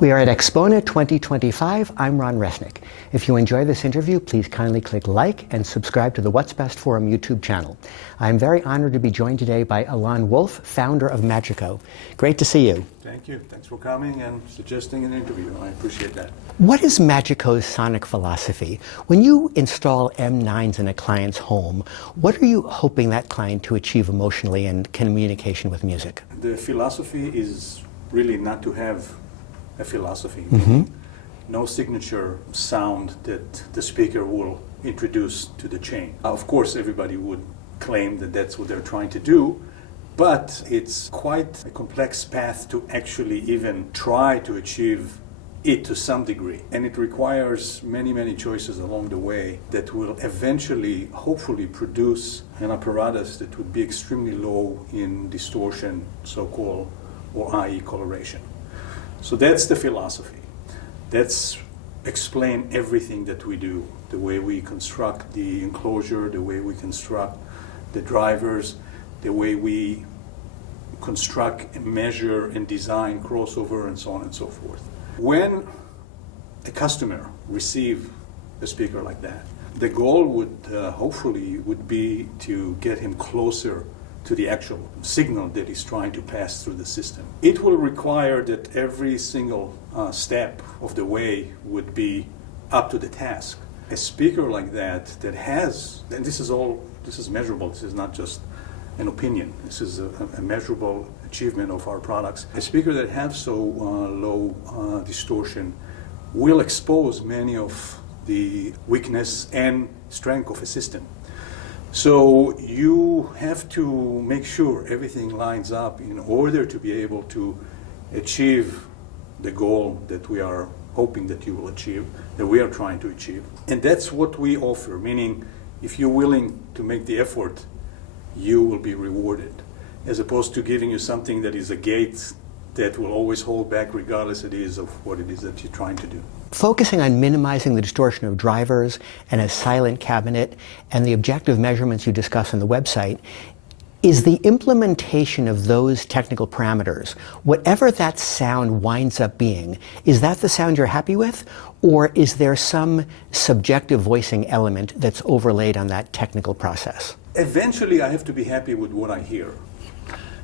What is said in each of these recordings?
We are at AXPONA 2025. I'm Ron Resnick. If you enjoy this interview, please kindly click like and subscribe to the What's Best Forum YouTube channel. I'm very honored to be joined today by Alon Wolf, founder of Magico. Great to see you. Thank you. Thanks for coming and suggesting an interview. I appreciate that. What is Magico's sonic philosophy? When you install M9s in a client's home, what are you hoping that client to achieve emotionally in communication with music? The philosophy is really not to have a philosophy. No signature sound that the speaker will introduce to the chain. Of course, everybody would claim that that's what they're trying to do, but it's quite a complex path to actually even try to achieve it to some degree. And it requires many, many choices along the way that will eventually, hopefully, produce an apparatus that would be extremely low in distortion, so-called, or i.e. coloration. So that's the philosophy. That's explain everything that we do, the way we construct the enclosure, the way we construct the drivers, the way we construct and measure and design crossover and so on and so forth. When a customer receives a speaker like that, the goal would hopefully would be to get him closer to the actual signal that is trying to pass through the system. It will require that every single step of the way would be up to the task. A speaker like that has, and this is measurable, this is not just an opinion, this is a measurable achievement of our products. A speaker that has so low distortion will expose many of the weakness and strength of a system. So you have to make sure everything lines up in order to be able to achieve the goal that we are hoping that you will achieve, that we are trying to achieve. And that's what we offer, meaning if you're willing to make the effort, you will be rewarded, as opposed to giving you something that is a gate that will always hold back regardless it is of what it is that you're trying to do. Focusing on minimizing the distortion of drivers and a silent cabinet and the objective measurements you discuss on the website, is the implementation of those technical parameters, whatever that sound winds up being, is that the sound you're happy with? Or is there some subjective voicing element that's overlaid on that technical process? Eventually, I have to be happy with what I hear.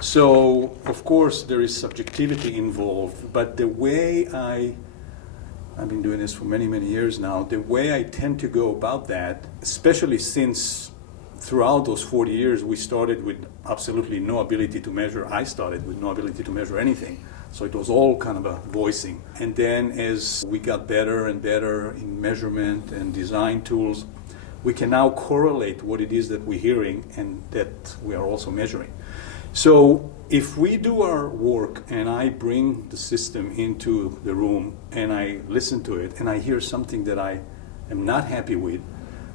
So, of course, there is subjectivity involved, but the way I've been doing this for many, many years now, the way I tend to go about that, especially since throughout those 40 years we started with absolutely no ability to measure. I started with no ability to measure anything. So it was all kind of a voicing. And then as we got better and better in measurement and design tools, we can now correlate what it is that we're hearing and that we are also measuring. So if we do our work and I bring the system into the room and I listen to it and I hear something that I am not happy with,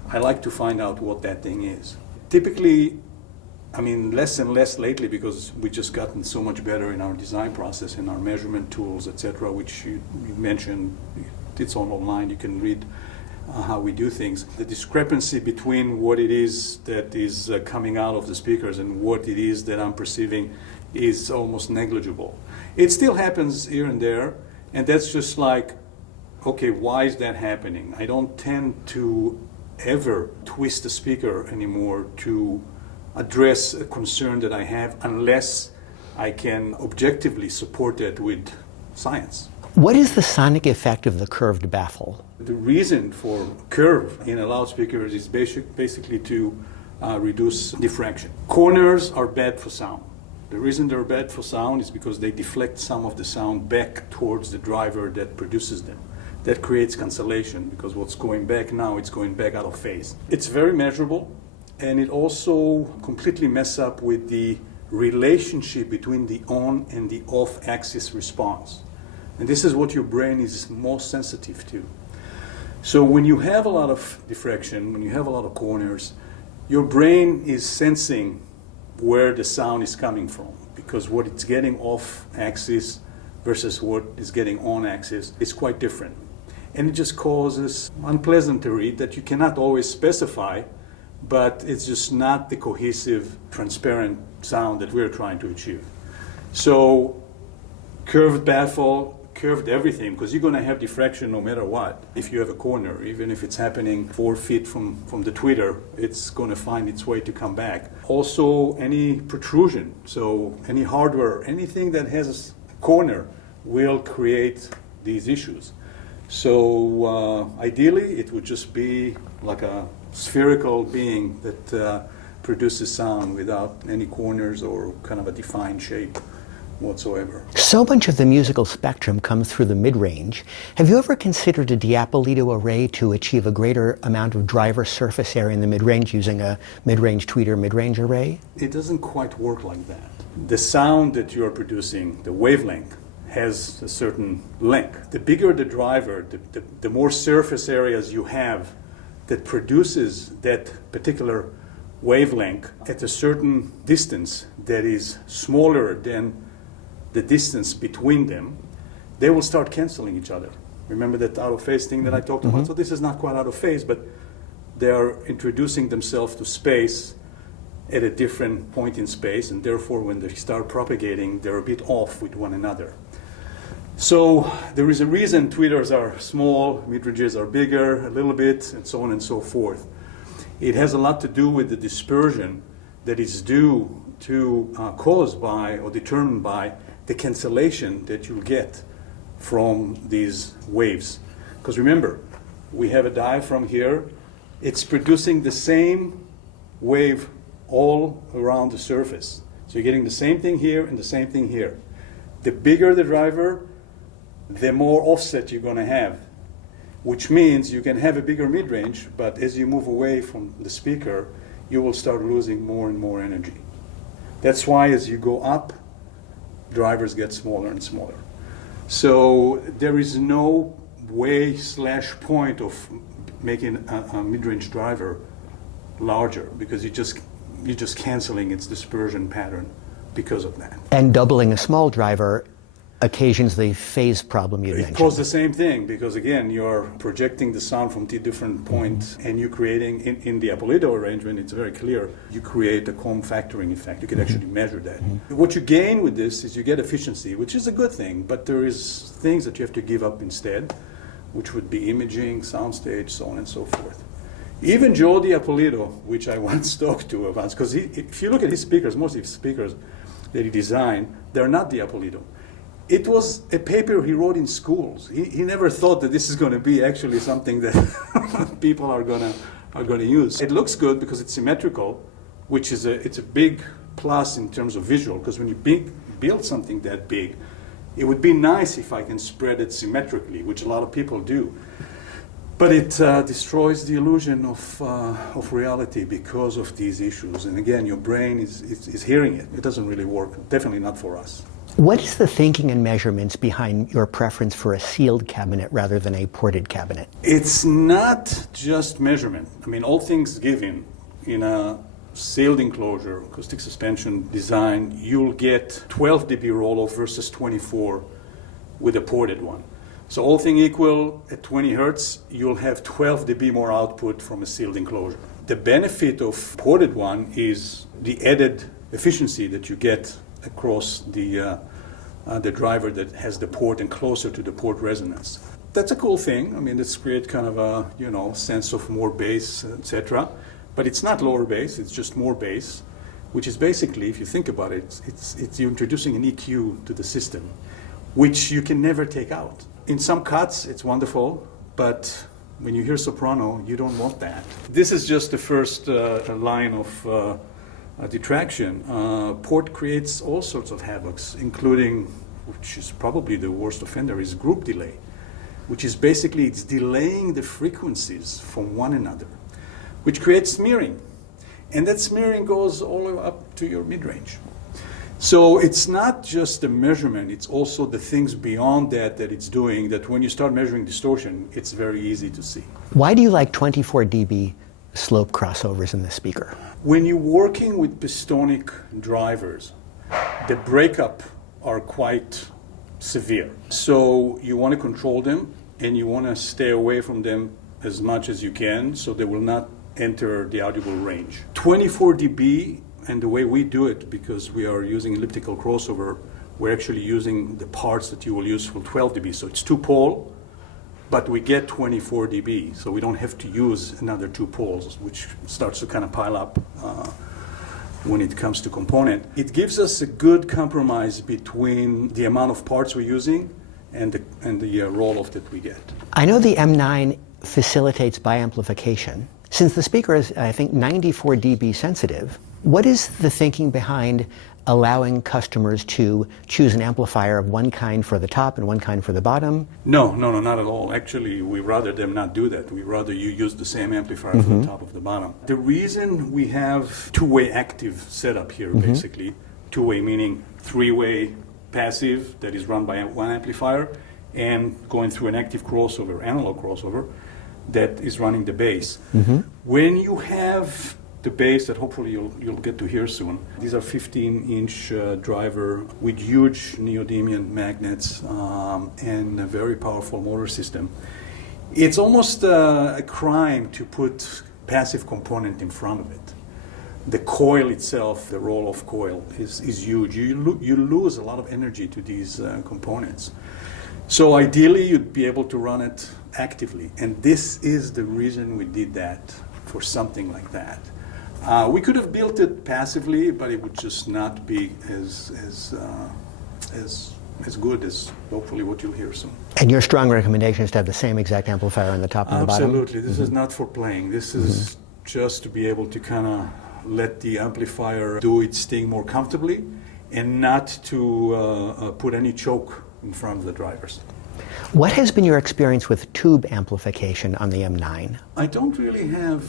I like to find out what that thing is. Typically, I mean, less and less lately because we just gotten so much better in our design process and our measurement tools, etc., which you mentioned. It's all online. You can read how we do things. The discrepancy between what it is that is coming out of the speakers and what it is that I'm perceiving is almost negligible. It still happens here and there, and that's just like, okay, why is that happening? I don't tend to ever twist the speaker anymore to address a concern that I have unless I can objectively support that with science. What is the sonic effect of the curved baffle? The reason for curve in a loudspeaker is basically to reduce diffraction. Corners are bad for sound. The reason they're bad for sound is because they deflect some of the sound back towards the driver that produces them. That creates cancellation because what's going back now, it's going back out of phase. It's very measurable, and it also completely messes up with the relationship between the on and the off axis response. And this is what your brain is most sensitive to. So when you have a lot of diffraction, when you have a lot of corners, your brain is sensing where the sound is coming from, because what it's getting off axis versus what is getting on axis is quite different. And it just causes unpleasantry that you cannot always specify, but it's just not the cohesive, transparent sound that we're trying to achieve. So curved baffle, curved everything, because you're going to have diffraction no matter what. If you have a corner, even if it's happening 4 feet from the tweeter, it's going to find its way to come back. Also, any protrusion, so any hardware, anything that has a corner will create these issues. So ideally, it would just be like a spherical being that produces sound without any corners or kind of a defined shape whatsoever. So much of the musical spectrum comes through the mid-range. Have you ever considered a Diapolito array to achieve a greater amount of driver surface area in the mid-range using a mid-range tweeter mid-range array? It doesn't quite work like that. The sound that you are producing, the wavelength, has a certain length. The bigger the driver, the more surface areas you have that produces that particular wavelength at a certain distance that is smaller than the distance between them, they will start canceling each other. Remember that out of phase thing that I talked about? So this is not quite out of phase, but they are introducing themselves to space at a different point in space, and therefore when they start propagating, they're a bit off with one another. So there is a reason tweeters are small, mid-ranges are bigger a little bit, and so on and so forth. It has a lot to do with the dispersion that is due to, caused by or determined by the cancellation that you'll get from these waves. Because remember, we have a diaphragm here. It's producing the same wave all around the surface. So you're getting the same thing here and the same thing here. The bigger the driver, the more offset you're going to have, which means you can have a bigger mid-range, but as you move away from the speaker, you will start losing more and more energy. That's why as you go up, drivers get smaller and smaller. So there is no way/point of making a mid-range driver larger, because you're just canceling its dispersion pattern because of that. And doubling a small driver occasions the phase problem you mentioned. It causes the same thing, because again, you're projecting the sound from two different points, and you're creating, in the Diapolito arrangement, it's very clear, you create a comb factoring effect. You can actually measure that. What you gain with this is you get efficiency, which is a good thing, but there is things that you have to give up instead, which would be imaging, soundstage, so on and so forth. Even Joe Diapolito, which I once talked to about, because if you look at his speakers, most of his speakers that he designed, they're not Diapolito. It was a paper he wrote in schools. He never thought that this is going to be actually something that people are going to use. It looks good because it's symmetrical, which is it's a big plus in terms of visual, because when you build something that big, it would be nice if I can spread it symmetrically, which a lot of people do. But it destroys the illusion of reality because of these issues. And again, your brain is hearing it. It doesn't really work, definitely not for us. What is the thinking and measurements behind your preference for a sealed cabinet rather than a ported cabinet? It's not just measurement. I mean, all things given, in a sealed enclosure, acoustic suspension design, you'll get 12 dB roll-off versus 24 with a ported one. So all things equal, at 20 hertz, you'll have 12 dB more output from a sealed enclosure. The benefit of ported one is the added efficiency that you get across the driver that has the port and closer to the port resonance. That's a cool thing. I mean, this creates kind of a sense of more bass, etc. But it's not lower bass; it's just more bass, which is basically, if you think about it, it's you're introducing an EQ to the system, which you can never take out. In some cuts, it's wonderful, but when you hear soprano, you don't want that. This is just the first line of detraction. Port creates all sorts of havocs, including, which is probably the worst offender, is group delay, which is basically it's delaying the frequencies from one another, which creates smearing. And that smearing goes all the way up to your mid-range. So it's not just the measurement, it's also the things beyond that it's doing, that when you start measuring distortion, it's very easy to see. Why do you like 24 dB slope crossovers in the speaker? When you're working with pistonic drivers, the breakup are quite severe. So you want to control them, and you want to stay away from them as much as you can so they will not enter the audible range. 24 dB, and the way we do it, because we are using elliptical crossover, we're actually using the parts that you will use for 12 dB. So it's 2-pole, but we get 24 dB. So we don't have to use another 2 poles, which starts to kind of pile up when it comes to component. It gives us a good compromise between the amount of parts we're using and the roll-off that we get. I know the M9 facilitates biamplification. Since the speaker is, I think, 94 dB sensitive, what is the thinking behind allowing customers to choose an amplifier of one kind for the top and one kind for the bottom? No, not at all. Actually, we rather them not do that. We rather you use the same amplifier for the top of the bottom. The reason we have two-way active setup here, basically, two-way meaning three-way passive that is run by one amplifier and going through an active crossover, analog crossover, that is running the bass. When you have the bass that hopefully you'll get to hear soon, these are 15-inch driver with huge neodymium magnets and a very powerful motor system. It's almost a crime to put passive component in front of it. The coil itself, the roll-off coil, is huge. You lose a lot of energy to these components. So ideally, you'd be able to run it actively. And this is the reason we did that for something like that. We could have built it passively, but it would just not be as good as hopefully what you'll hear soon. And your strong recommendation is to have the same exact amplifier on the top and the bottom? Absolutely. This is not for playing. This is just to be able to kind of let the amplifier do its thing more comfortably and not to put any choke in front of the drivers. What has been your experience with tube amplification on the M9? I don't really have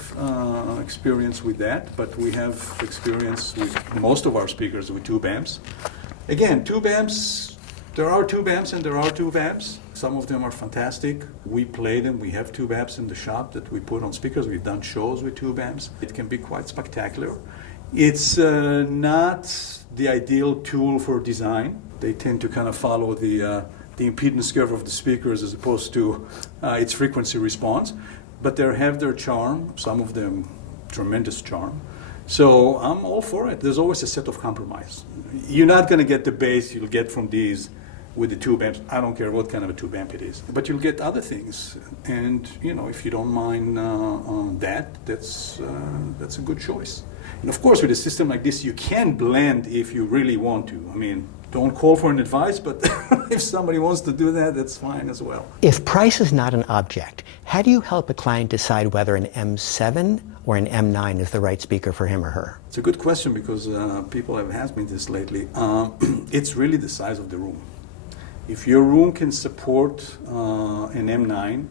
experience with that, but we have experience with most of our speakers with tube amps. Again, tube amps, there are tube amps and there are tube amps. Some of them are fantastic. We play them. We have tube amps in the shop that we put on speakers. We've done shows with tube amps. It can be quite spectacular. It's not the ideal tool for design. They tend to kind of follow the impedance curve of the speakers as opposed to its frequency response. But they have their charm, some of them tremendous charm. So I'm all for it. There's always a set of compromise. You're not going to get the bass you'll get from these with the tube amps. I don't care what kind of a tube amp it is. But you'll get other things. And, if you don't mind that's a good choice. And of course, with a system like this, you can blend if you really want to. I mean, don't call for an advice, but if somebody wants to do that, that's fine as well. If price is not an object, how do you help a client decide whether an M7 or an M9 is the right speaker for him or her? It's a good question because people have asked me this lately. It's really the size of the room. If your room can support an M9,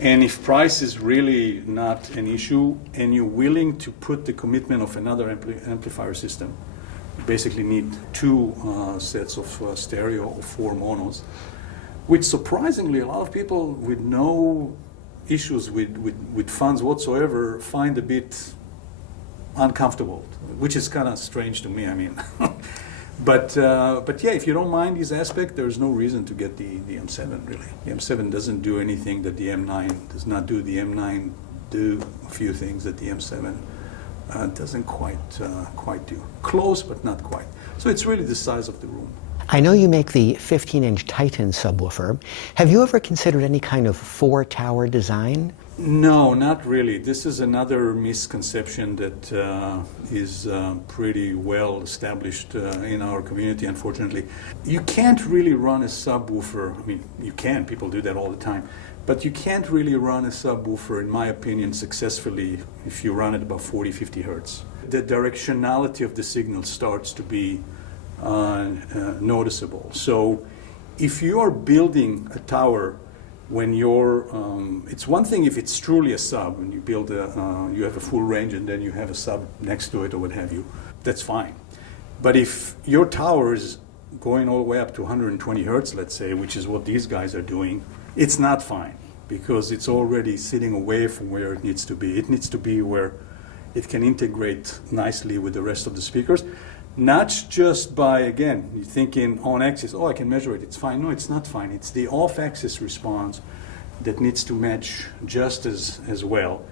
and if price is really not an issue, and you're willing to put the commitment of another amplifier system, you basically need two sets of stereo or 4 monos, which surprisingly a lot of people with no issues with funds whatsoever find a bit uncomfortable, which is kind of strange to me, I mean. But yeah, if you don't mind these aspects, there's no reason to get the M7, really. The M7 doesn't do anything that the M9 does not do. The M9 do a few things that the M7 doesn't quite do. Close, but not quite. So it's really the size of the room. I know you make the 15-inch Titan subwoofer. Have you ever considered any kind of 4-tower design? No, not really. This is another misconception that is pretty well established in our community, unfortunately. You can't really run a subwoofer. I mean, you can. People do that all the time. But you can't really run a subwoofer, in my opinion, successfully if you run it about 40, 50 hertz. The directionality of the signal starts to be noticeable. So if you are building a tower when you're, it's one thing if it's truly a sub and you build you have a full range and then you have a sub next to it or what have you, that's fine. But if your tower is going all the way up to 120 hertz, let's say, which is what these guys are doing, it's not fine because it's already sitting away from where it needs to be. It needs to be where it can integrate nicely with the rest of the speakers. Not just by, again, you're thinking on axis, I can measure it, it's fine. No, it's not fine. It's the off-axis response that needs to match just as well.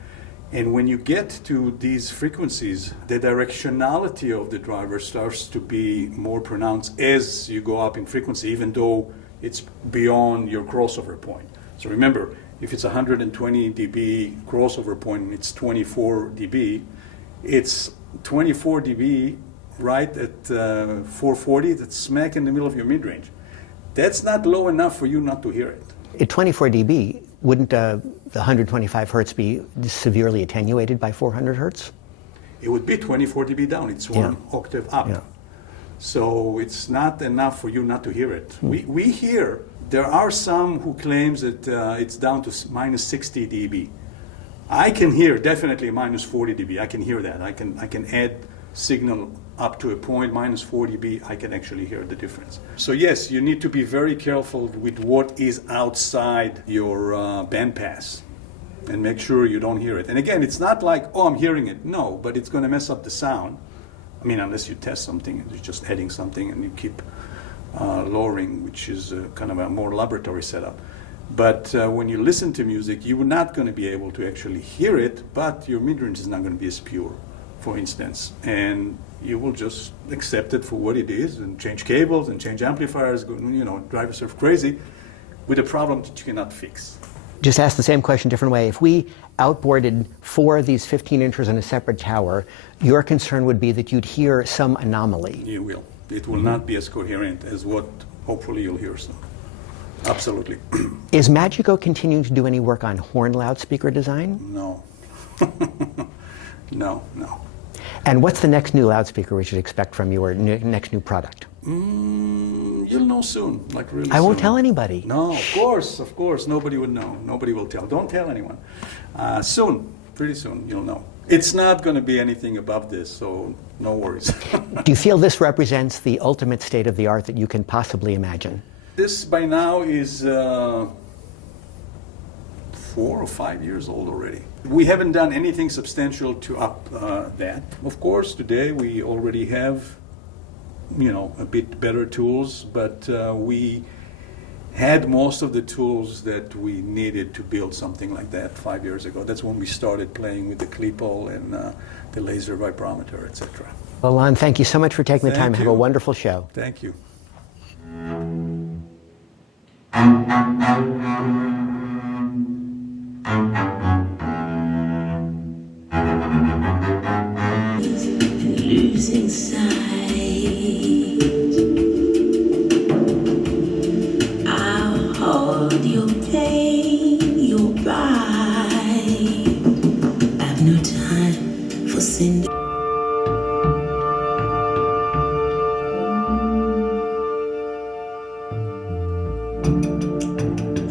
And when you get to these frequencies, the directionality of the driver starts to be more pronounced as you go up in frequency, even though it's beyond your crossover point. So remember, if it's 120 dB crossover point and it's 24 dB, it's 24 dB right at 440, that's smack in the middle of your mid-range. That's not low enough for you not to hear it. At 24 dB, wouldn't the 125 hertz be severely attenuated by 400 hertz? It would be 24 dB down. It's one octave up. Yeah. So it's not enough for you not to hear it. We hear, there are some who claims that it's down to minus 60 dB. I can hear definitely minus 40 dB. I can hear that. I can add signal up to a point, minus 4 dB, I can actually hear the difference. So yes, you need to be very careful with what is outside your bandpass and make sure you don't hear it. And again, it's not like, oh, I'm hearing it. No, but it's going to mess up the sound. I mean, unless you test something and you're just adding something and you keep lowering, which is kind of a more laboratory setup. But when you listen to music, you're not going to be able to actually hear it, but your mid-range is not going to be as pure, for instance. And you will just accept it for what it is and change cables and change amplifiers, drive yourself crazy with a problem that you cannot fix. Just ask the same question a different way. If we outboarded 4 of these 15 inches in a separate tower, your concern would be that you'd hear some anomaly. You will. It will not be as coherent as what hopefully you'll hear some. Absolutely. Is Magico continuing to do any work on horn loudspeaker design? No. No. And what's the next new loudspeaker we should expect from your next new product? You'll know soon, like really soon. I won't tell anybody. No, of course, nobody would know. Nobody will tell. Don't tell anyone. Soon, pretty soon, you'll know. It's not going to be anything above this, so no worries. Do you feel this represents the ultimate state of the art that you can possibly imagine? This by now is 4 or 5 years old already. We haven't done anything substantial to up that. Of course, today we already have, a bit better tools, but we had most of the tools that we needed to build something like that 5 years ago. That's when we started playing with the Klipol and the laser vibrometer, etc. Alon, thank you so much for taking the time. Thank Have a you. wonderful show. Thank you. Losing sight, I'll hold your pain, your bite. I've no time for sin.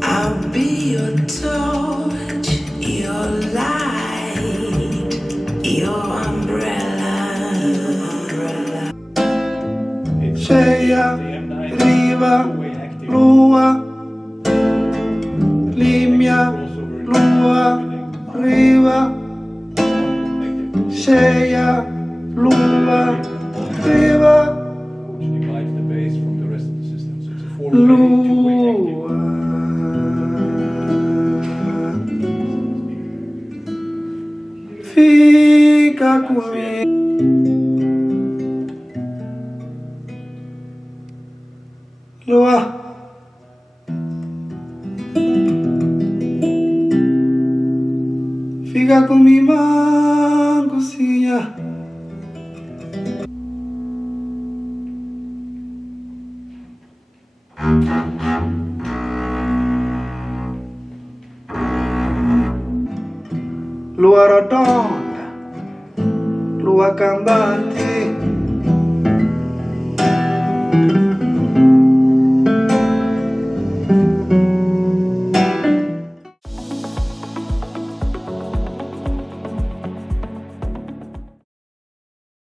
I'll be your torch, your light, your umbrella. Säga, riva, loa, limja, loa, riva. Säga, loa, riva, loa. Fica comigo. Loa. Fica com minha mangocinha. Lua redonda, lua cambante.